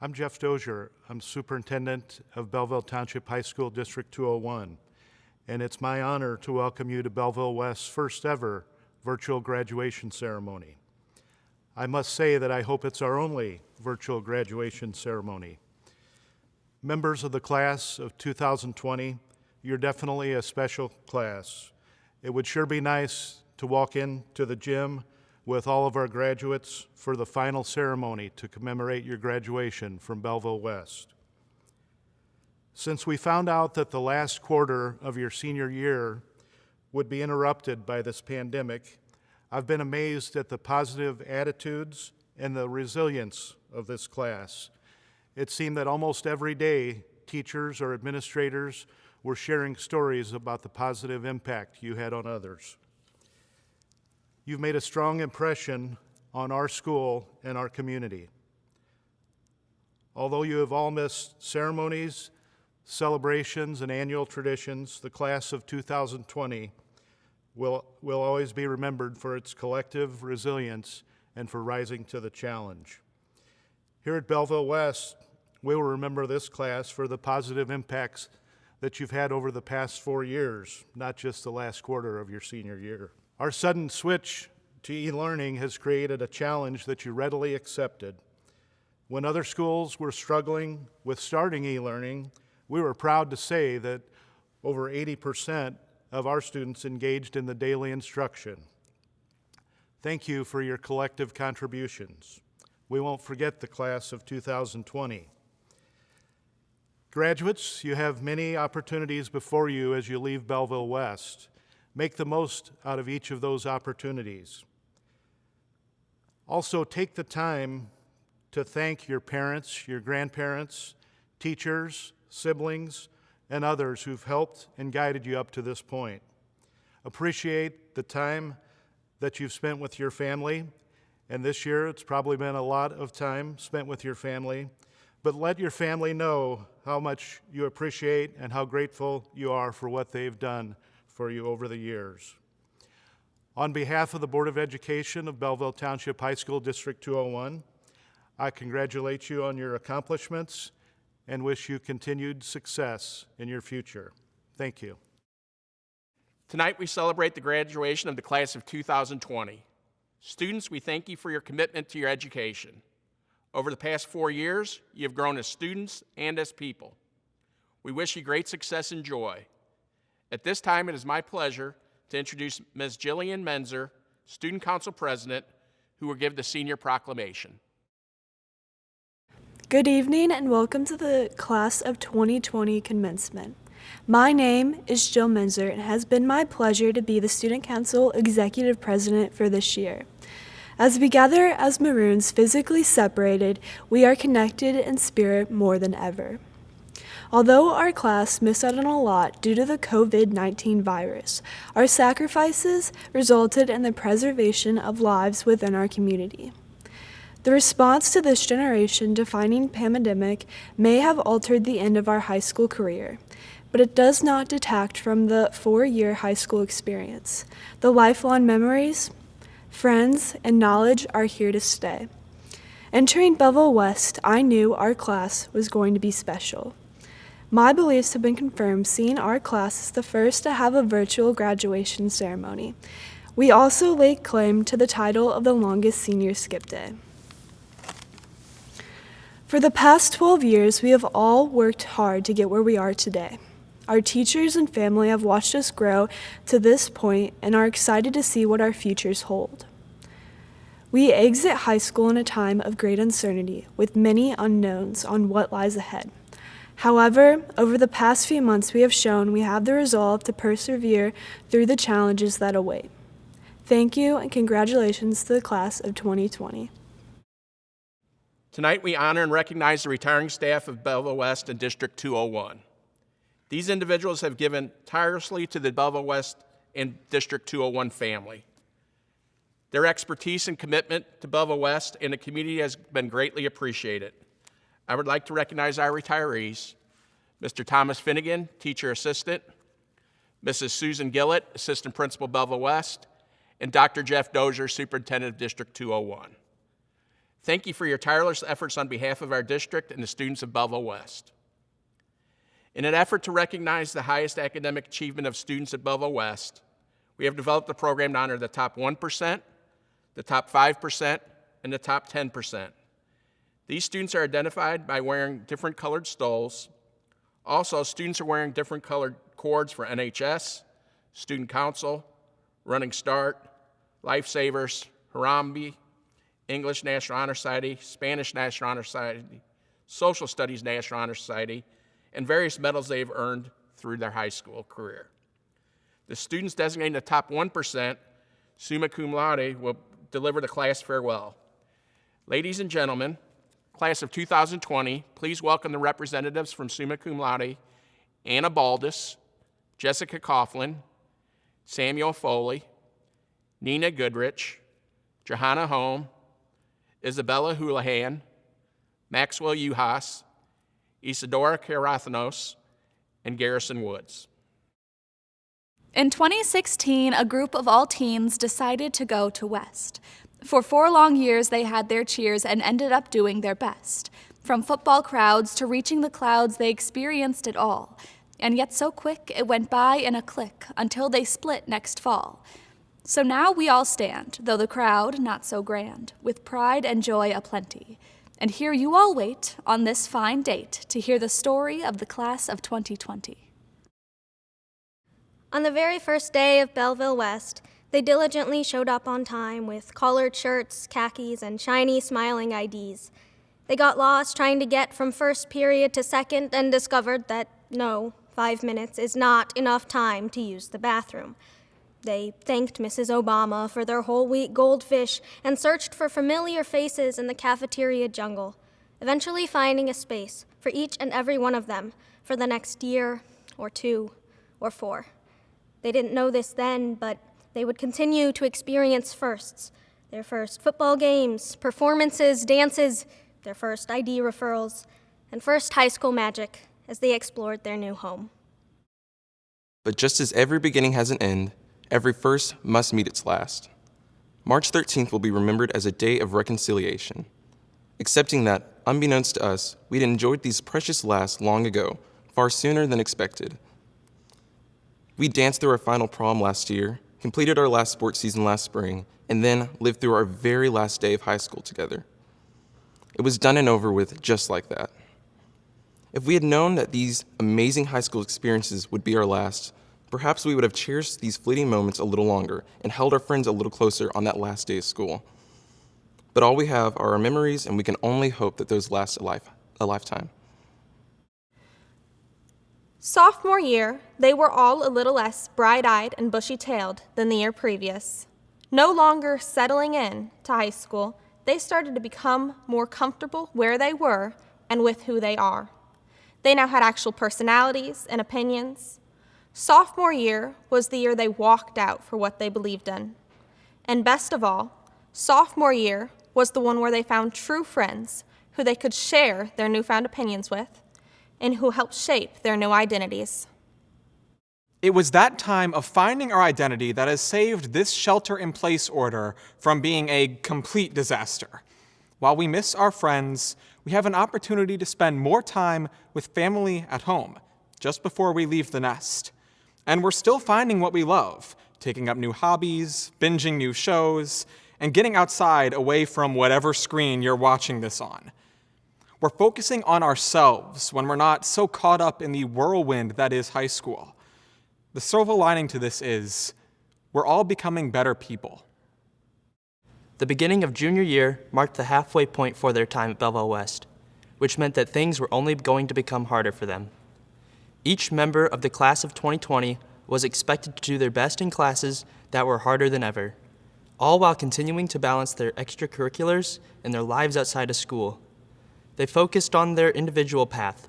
I'm Jeff Dozier. I'm Superintendent of Belleville Township High School District 201, and it's my honor to welcome you to Belleville West's first ever virtual graduation ceremony. I must say that I hope it's our only virtual graduation ceremony. Members of the class of 2020, you're definitely a special class. It would sure be nice to walk into the gym with all of our graduates for the final ceremony to commemorate your graduation from Belleville West. Since we found out that the last quarter of your senior year would be interrupted by this pandemic, I've been amazed at the positive attitudes and the resilience of this class. It seemed that almost every day, teachers or administrators were sharing stories about the positive impact you had on others. You've made a strong impression on our school and our community. Although you have all missed ceremonies, celebrations, and annual traditions, the class of 2020 will always be remembered for its collective resilience and for rising to the challenge. Here at Belleville West, we will remember this class for the positive impacts that you've had over the past 4 years, not just the last quarter of your senior year. Our sudden switch to e-learning has created a challenge that you readily accepted. When other schools were struggling with starting e-learning, we were proud to say that over 80% of our students engaged in the daily instruction. Thank you for your collective contributions. We won't forget the class of 2020. Graduates, you have many opportunities before you as you leave Belleville West. Make the most out of each of those opportunities. Also, take the time to thank your parents, your grandparents, teachers, siblings, and others who've helped and guided you up to this point. Appreciate the time that you've spent with your family, and this year it's probably been a lot of time spent with your family, but let your family know how much you appreciate and how grateful you are for what they've done for you over the years. On behalf of the Board of Education of Belleville Township High School District 201, I congratulate you on your accomplishments and wish you continued success in your future. Thank you. Tonight we celebrate the graduation of the class of 2020. Students, we thank you for your commitment to your education. Over the past 4 years, you have grown as students and as people. We wish you great success and joy. At this time, it is my pleasure to introduce Ms. Jillian Menzer, Student Council President, who will give the senior proclamation. Good evening and welcome to the Class of 2020 commencement. My name is Jill Menzer and it has been my pleasure to be the Student Council Executive President for this year. As we gather as Maroons physically separated, we are connected in spirit more than ever. Although our class missed out on a lot due to the COVID-19 virus, our sacrifices resulted in the preservation of lives within our community. The response to this generation-defining pandemic may have altered the end of our high school career, but it does not detract from the 4-year high school experience. The lifelong memories, friends, and knowledge are here to stay. Entering Belleville West, I knew our class was going to be special. My beliefs have been confirmed seeing our class as the first to have a virtual graduation ceremony. We also lay claim to the title of the longest senior skip day. For the past 12 years, we have all worked hard to get where we are today. Our teachers and family have watched us grow to this point and are excited to see what our futures hold. We exit high school in a time of great uncertainty, with many unknowns on what lies ahead. However, over the past few months, we have shown we have the resolve to persevere through the challenges that await. Thank you and congratulations to the class of 2020. Tonight we honor and recognize the retiring staff of Belleville West and District 201. These individuals have given tirelessly to the Belleville West and District 201 family. Their expertise and commitment to Belleville West and the community has been greatly appreciated. I would like to recognize our retirees, Mr. Thomas Finnegan, Teacher Assistant, Mrs. Susan Gillett, Assistant Principal, Belleville West, and Dr. Jeff Dozier, Superintendent of District 201. Thank you for your tireless efforts on behalf of our district and the students of Belleville West. In an effort to recognize the highest academic achievement of students at Belleville West, we have developed a program to honor the top 1%, the top 5%, and the top 10%. These students are identified by wearing different colored stoles. Also, students are wearing different colored cords for NHS, Student Council, Running Start, Lifesavers, Harambee, English National Honor Society, Spanish National Honor Society, Social Studies National Honor Society, and various medals they've earned through their high school career. The students designated in the top 1%, summa cum laude, will deliver the class farewell. Ladies and gentlemen, class of 2020, please welcome the representatives from summa cum laude, Anna Baldus, Jessica Coughlin, Samuel Foley, Nina Goodrich, Johanna Holm, Isabella Houlihan, Maxwell Uhas, Isadora Karathanos, and Garrison Woods. In 2016, a group of all teens decided to go to West. For 4 long years, they had their cheers and ended up doing their best. From football crowds to reaching the clouds, they experienced it all. And yet so quick, it went by in a click until they split next fall. So now we all stand, though the crowd not so grand, with pride and joy aplenty. And here you all wait on this fine date to hear the story of the class of 2020. On the very first day of Belleville West, they diligently showed up on time with collared shirts, khakis, and shiny, smiling IDs. They got lost trying to get from first period to second and discovered that, no, 5 minutes is not enough time to use the bathroom. They thanked Mrs. Obama for their whole wheat goldfish and searched for familiar faces in the cafeteria jungle, eventually finding a space for each and every one of them for the next year or 2 or 4. They didn't know this then, but they would continue to experience firsts, their first football games, performances, dances, their first ID referrals, and first high school magic as they explored their new home. But just as every beginning has an end, every first must meet its last. March 13th will be remembered as a day of reconciliation, accepting that, unbeknownst to us, we'd enjoyed these precious lasts long ago, far sooner than expected. We danced through our final prom last year, completed our last sports season last spring, and then lived through our very last day of high school together. It was done and over with just like that. If we had known that these amazing high school experiences would be our last, perhaps we would have cherished these fleeting moments a little longer and held our friends a little closer on that last day of school. But all we have are our memories, and we can only hope that those last a lifetime. Sophomore year, they were all a little less bright-eyed and bushy-tailed than the year previous. No longer settling in to high school, they started to become more comfortable where they were and with who they are. They now had actual personalities and opinions. Sophomore year was the year they walked out for what they believed in. And best of all, sophomore year was the one where they found true friends who they could share their newfound opinions with and who helped shape their new identities. It was that time of finding our identity that has saved this shelter-in-place order from being a complete disaster. While we miss our friends, we have an opportunity to spend more time with family at home, just before we leave the nest. And we're still finding what we love, taking up new hobbies, binging new shows, and getting outside away from whatever screen you're watching this on. We're focusing on ourselves when we're not so caught up in the whirlwind that is high school. The silver lining to this is, we're all becoming better people. The beginning of junior year marked the halfway point for their time at Belleville West, which meant that things were only going to become harder for them. Each member of the class of 2020 was expected to do their best in classes that were harder than ever, all while continuing to balance their extracurriculars and their lives outside of school. They focused on their individual path,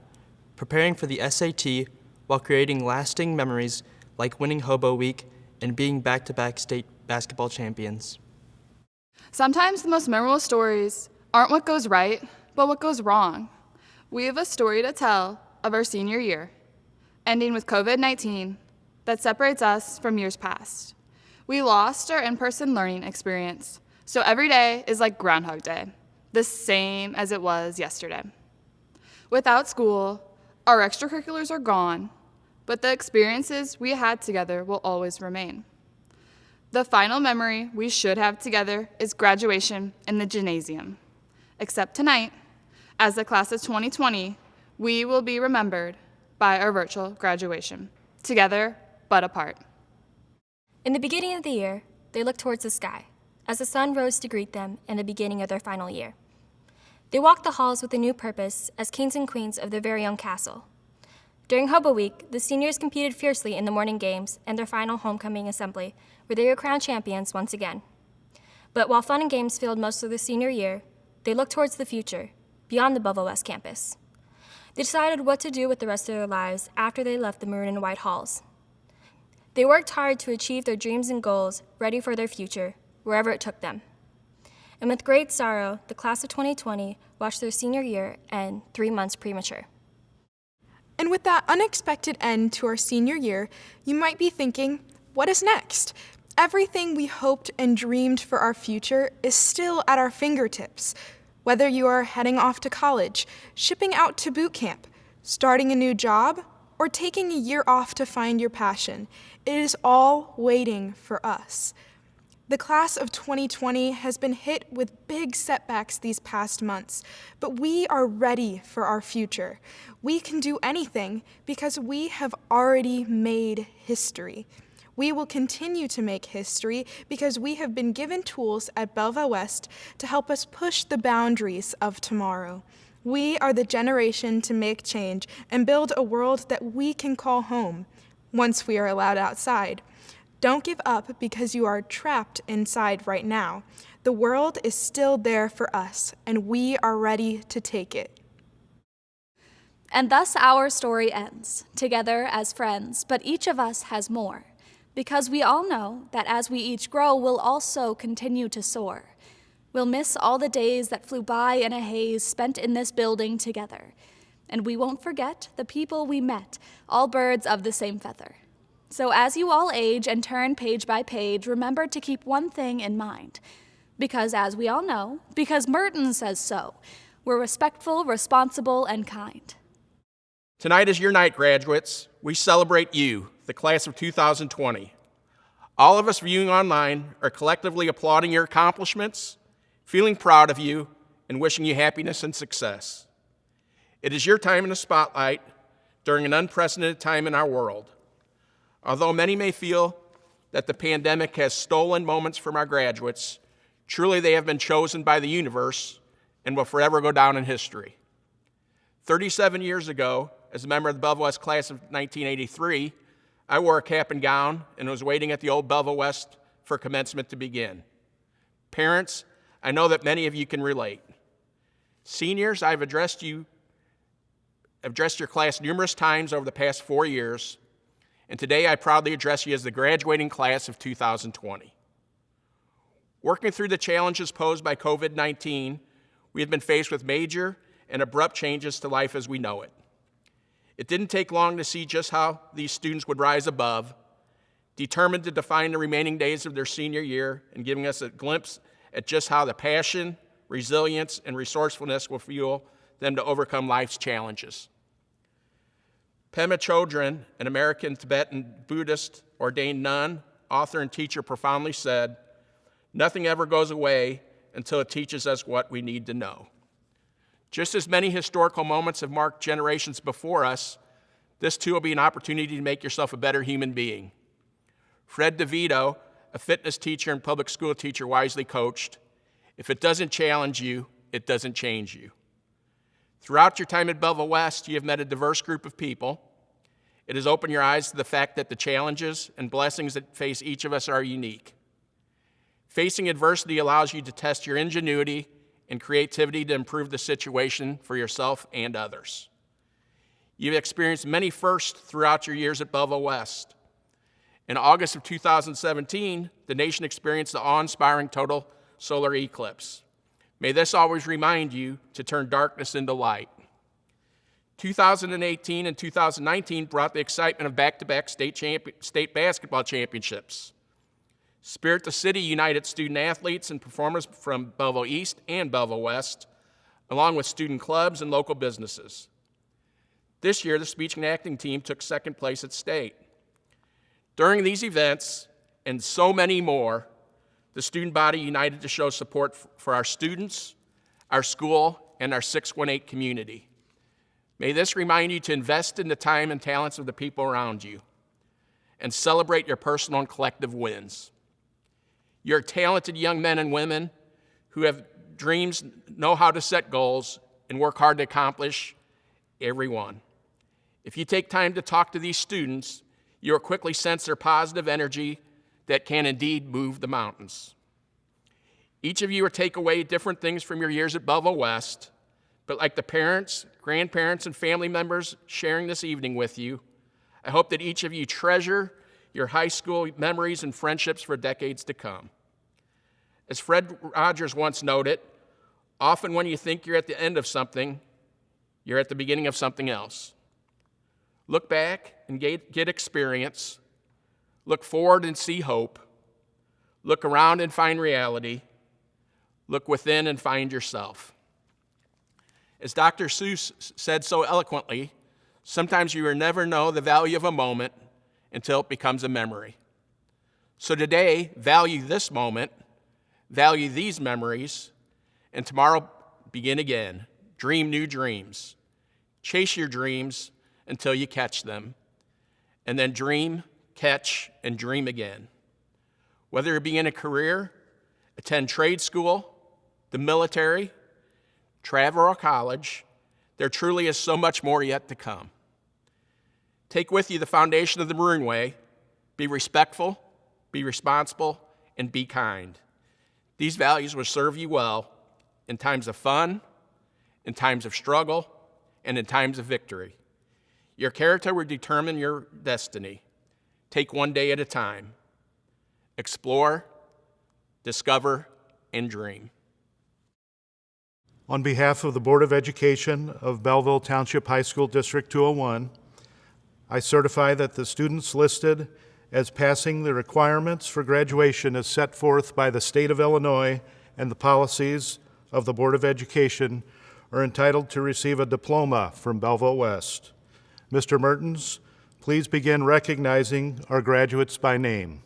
preparing for the SAT while creating lasting memories like winning Hobo Week and being back-to-back state basketball champions. Sometimes the most memorable stories aren't what goes right, but what goes wrong. We have a story to tell of our senior year, ending with COVID-19, that separates us from years past. We lost our in-person learning experience, so every day is like Groundhog Day. the same as it was yesterday. Without school, our extracurriculars are gone, but the experiences we had together will always remain. The final memory we should have together is graduation in the gymnasium. Except tonight, as the class of 2020, we will be remembered by our virtual graduation, together but apart. In the beginning of the year, they looked towards the sky as the sun rose to greet them in the beginning of their final year. They walked the halls with a new purpose as kings and queens of their very own castle. During Hobo Week, the seniors competed fiercely in the morning games and their final homecoming assembly, where they were crowned champions once again. But while fun and games filled most of the senior year, they looked towards the future, beyond the Belleville West campus. They decided what to do with the rest of their lives after they left the maroon and white halls. They worked hard to achieve their dreams and goals, ready for their future, wherever it took them. And with great sorrow, the class of 2020 watched their senior year end 3 months premature. And with that unexpected end to our senior year, you might be thinking, what is next? Everything we hoped and dreamed for our future is still at our fingertips. Whether you are heading off to college, shipping out to boot camp, starting a new job, or taking a year off to find your passion, it is all waiting for us. The class of 2020 has been hit with big setbacks these past months, but we are ready for our future. We can do anything because we have already made history. We will continue to make history because we have been given tools at Belleville West to help us push the boundaries of tomorrow. We are the generation to make change and build a world that we can call home once we are allowed outside. Don't give up because you are trapped inside right now. The world is still there for us, and we are ready to take it. And thus our story ends, together as friends, but each of us has more, because we all know that as we each grow, we'll also continue to soar. We'll miss all the days that flew by in a haze spent in this building together, and we won't forget the people we met, all birds of the same feather. So as you all age and turn page by page, remember to keep one thing in mind. Because as we all know, because Merton says so, we're respectful, responsible, and kind. Tonight is your night, graduates. We celebrate you, the class of 2020. All of us viewing online are collectively applauding your accomplishments, feeling proud of you, and wishing you happiness and success. It is your time in the spotlight during an unprecedented time in our world. Although many may feel that the pandemic has stolen moments from our graduates, truly they have been chosen by the universe and will forever go down in history. 37 years ago, as a member of the Belleville West class of 1983, I wore a cap and gown and was waiting at the old Belleville West for commencement to begin. Parents, I know that many of you can relate. Seniors, I've addressed your class numerous times over the past 4 years, and today I proudly address you as the graduating class of 2020. Working through the challenges posed by COVID-19, we have been faced with major and abrupt changes to life as we know it. It didn't take long to see just how these students would rise above, determined to define the remaining days of their senior year and giving us a glimpse at just how the passion, resilience, and resourcefulness will fuel them to overcome life's challenges. Pema Chodron, an American Tibetan Buddhist ordained nun, author, and teacher, profoundly said, "Nothing ever goes away until it teaches us what we need to know." Just as many historical moments have marked generations before us, this too will be an opportunity to make yourself a better human being. Fred DeVito, a fitness teacher and public school teacher, wisely coached, "If it doesn't challenge you, it doesn't change you." Throughout your time at Belleville West, you have met a diverse group of people. It has opened your eyes to the fact that the challenges and blessings that face each of us are unique. Facing adversity allows you to test your ingenuity and creativity to improve the situation for yourself and others. You've experienced many firsts throughout your years at Belleville West. In August of 2017, the nation experienced the awe-inspiring total solar eclipse. May this always remind you to turn darkness into light. 2018 and 2019 brought the excitement of back-to-back state basketball championships. Spirit the City united student athletes and performers from Belleville East and Belleville West, along with student clubs and local businesses. This year, the speech and acting team took second place at state. During these events, and so many more, the student body united to show support for our students, our school, and our 618 community. May this remind you to invest in the time and talents of the people around you and celebrate your personal and collective wins. You're talented young men and women who have dreams, know how to set goals, and work hard to accomplish every one. If you take time to talk to these students, you'll quickly sense their positive energy that can indeed move the mountains. Each of you will take away different things from your years at Belleville West, but like the parents, grandparents, and family members sharing this evening with you, I hope that each of you treasure your high school memories and friendships for decades to come. As Fred Rogers once noted, often when you think you're at the end of something, you're at the beginning of something else. Look back and get experience. Look forward and see hope. Look around and find reality. Look within and find yourself. As Dr. Seuss said so eloquently, sometimes you will never know the value of a moment until it becomes a memory. So today, value this moment, value these memories, and tomorrow begin again. Dream new dreams. Chase your dreams until you catch them, and then dream, catch, and dream again. Whether it be in a career, attend trade school, the military, travel or college, there truly is so much more yet to come. Take with you the foundation of the Maroon Way. Be respectful, be responsible, and be kind. These values will serve you well in times of fun, in times of struggle, and in times of victory. Your character will determine your destiny. Take one day at a time. Explore, discover, and dream. On behalf of the Board of Education of Belleville Township High School District 201, I certify that the students listed as passing the requirements for graduation as set forth by the state of Illinois and the policies of the Board of Education are entitled to receive a diploma from Belleville West. Mr. Mertens, please begin recognizing our graduates by name.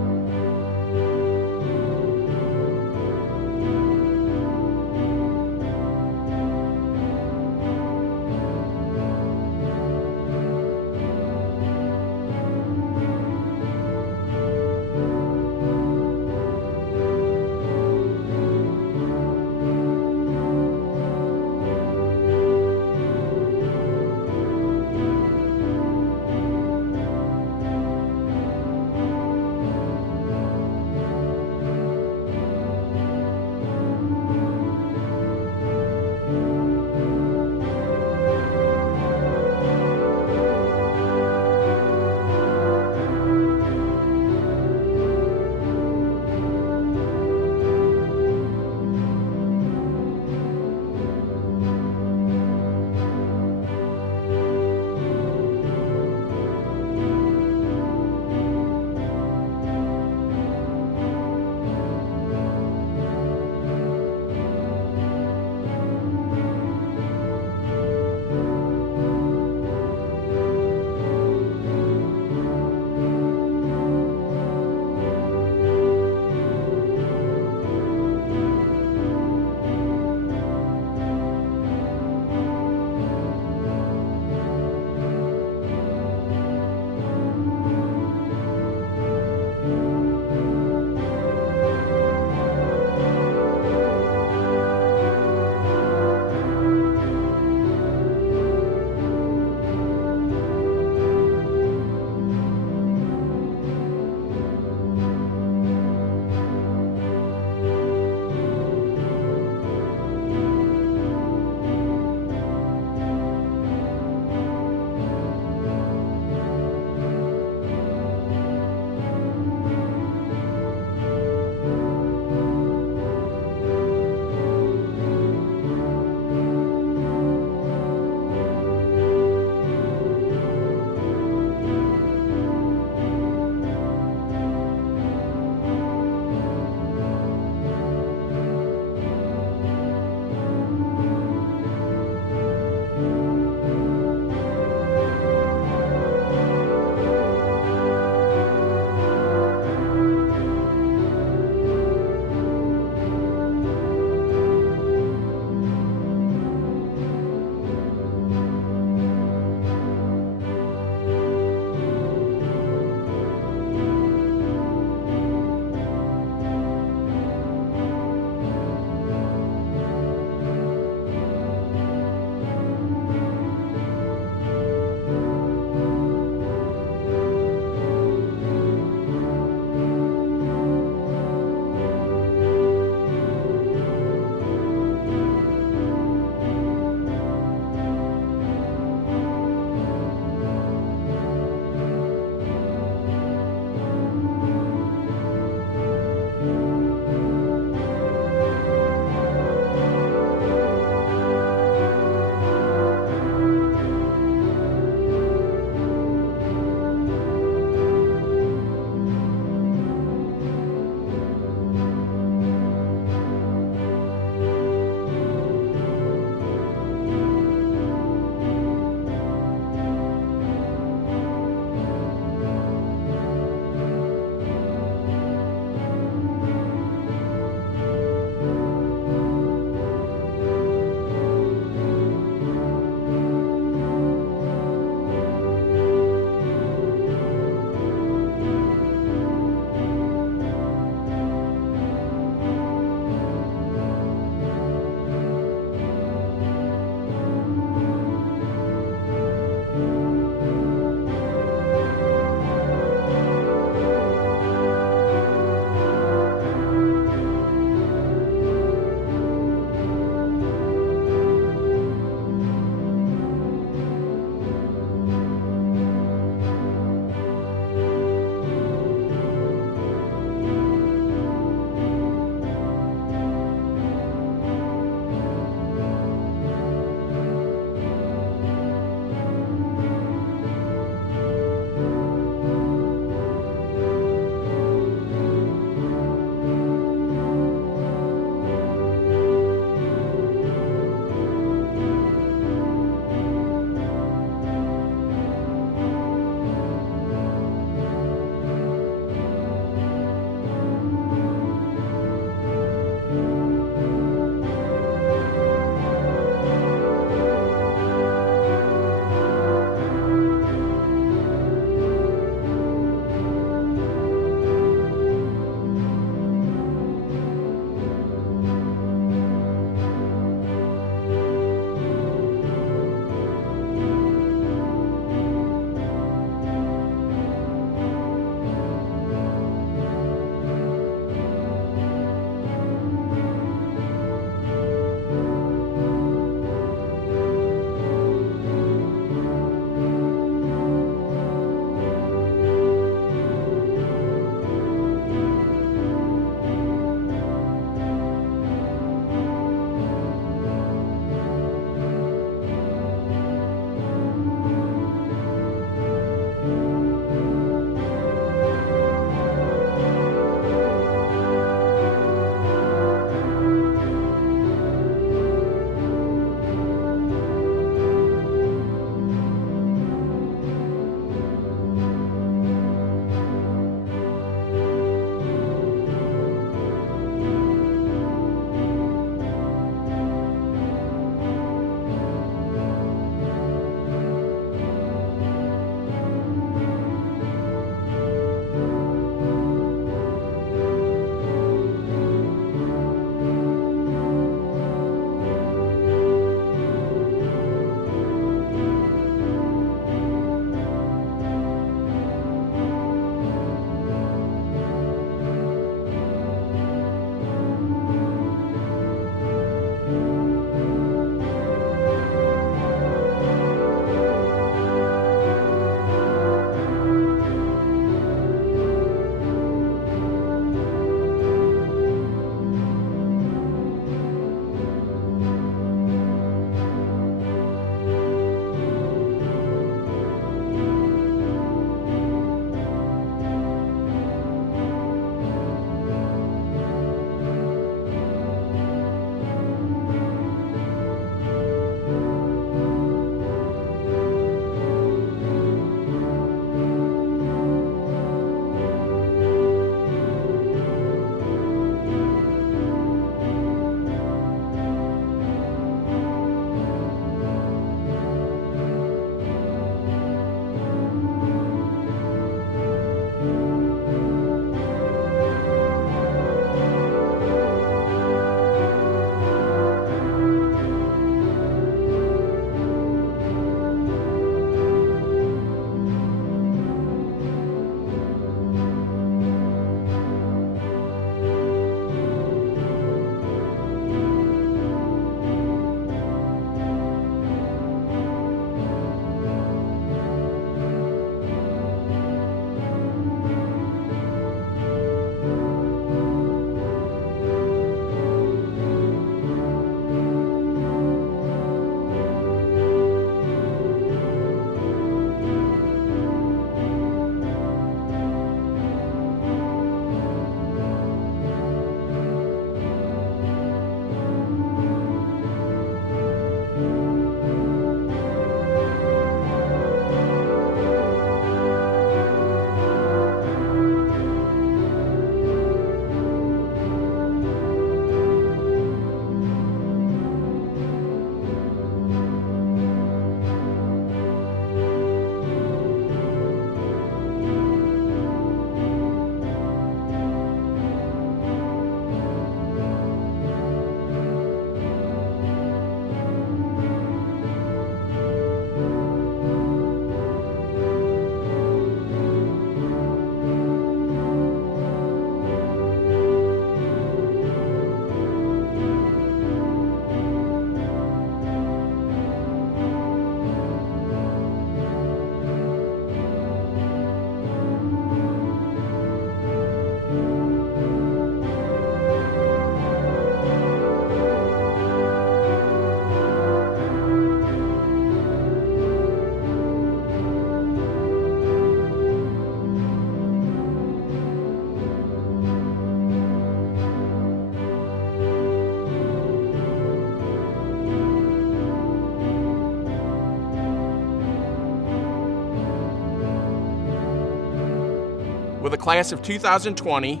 Will the class of 2020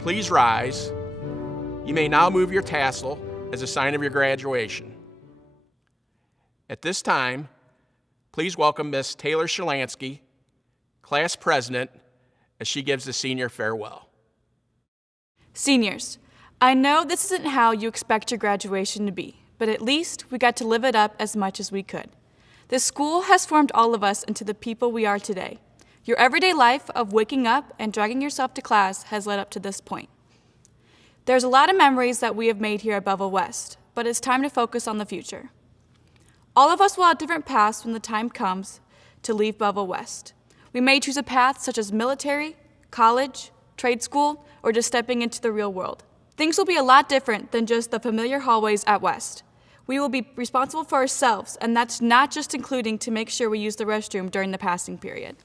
please rise? You may now move your tassel as a sign of your graduation. At this time, please welcome Miss Taylor Shalansky, class president, as she gives the senior farewell. Seniors, I know this isn't how you expect your graduation to be, but at least we got to live it up as much as we could. This school has formed all of us into the people we are today. Your everyday life of waking up and dragging yourself to class has led up to this point. There's a lot of memories that we have made here at Belleville West, but it's time to focus on the future. All of us will have different paths when the time comes to leave Belleville West. We may choose a path such as military, college, trade school, or just stepping into the real world. Things will be a lot different than just the familiar hallways at West. We will be responsible for ourselves, and that's not just including to make sure we use the restroom during the passing period.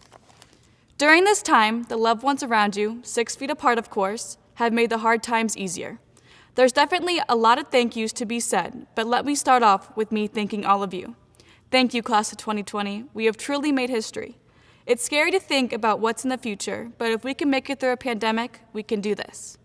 During this time, the loved ones around you, 6 feet apart of course, have made the hard times easier. There's definitely a lot of thank yous to be said, but let me start off with me thanking all of you. Thank you, class of 2020. We have truly made history. It's scary to think about what's in the future, but if we can make it through a pandemic, we can do this.